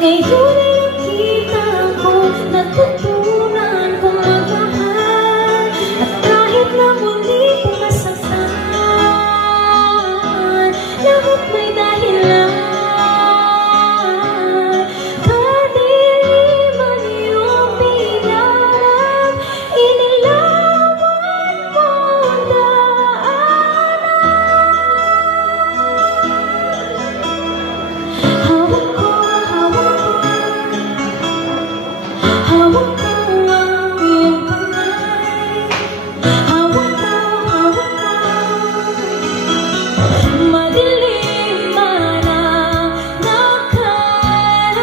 Ngayon ay nakita ko, natutunan kong magmahal. At kahit na muli kong masaktan, lahat may dahilan. Kadiliman iyong pinarap, inilawan mo ang daanan. Hawak ko, hawak ko ang iyong kamay. Hawak ko, hawak ko. Madilim man ang nakaraan,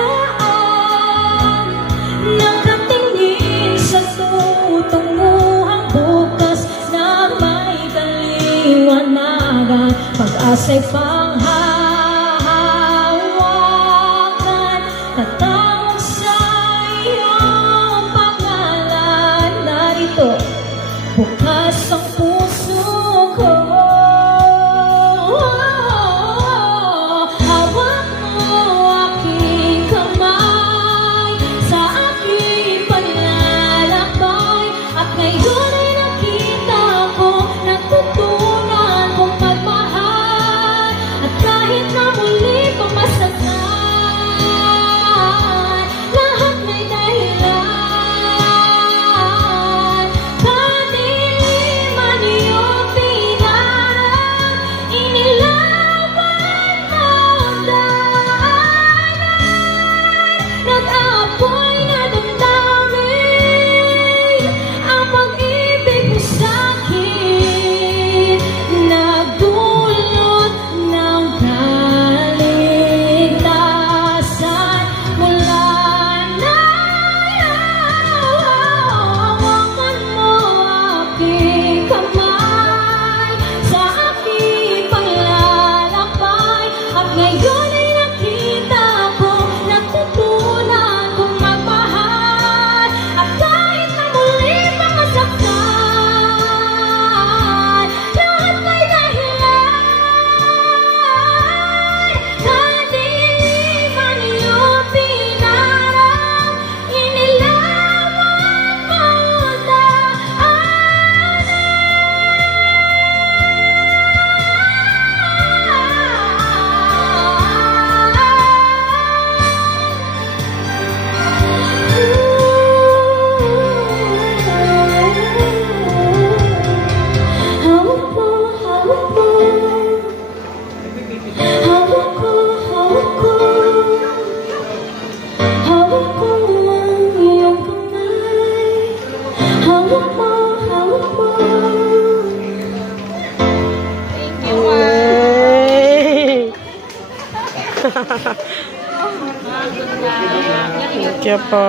nakatingin sa tutunguhang bukas na may kaliwanagan. Pag-asa'y panghahawakan, tatawag sa iyong pangalan. Narito, bukas ang puso ko. Hawak mo aking kamay, sa aking panlalakbay. At ngayon ay nakita ko, natutunan kong magmahal. At kahit na muli pang masaktan, lahat may dahilan. Kadiliman iyong pinarap, inilawan mo ang daanan. Nag-aapoy na damdamin ang pag-ibig mo sa'kin, nagdulot ng kaligtasan mula na. Hawakan mo aking kamay, sa aking paglalakbay. At ngayon ay nakita ko, natutunan kong magmahal. At kahit na muli pang masaktan, lahat may dahilan. Kadiliman iyong pinarap, inilawan mo ang daanan. Hawak mo, hawak mo. Hawak ko, hawak ko. Hawak ko ang iyong kamay. Hawak mo, hawak mo. Thank you po.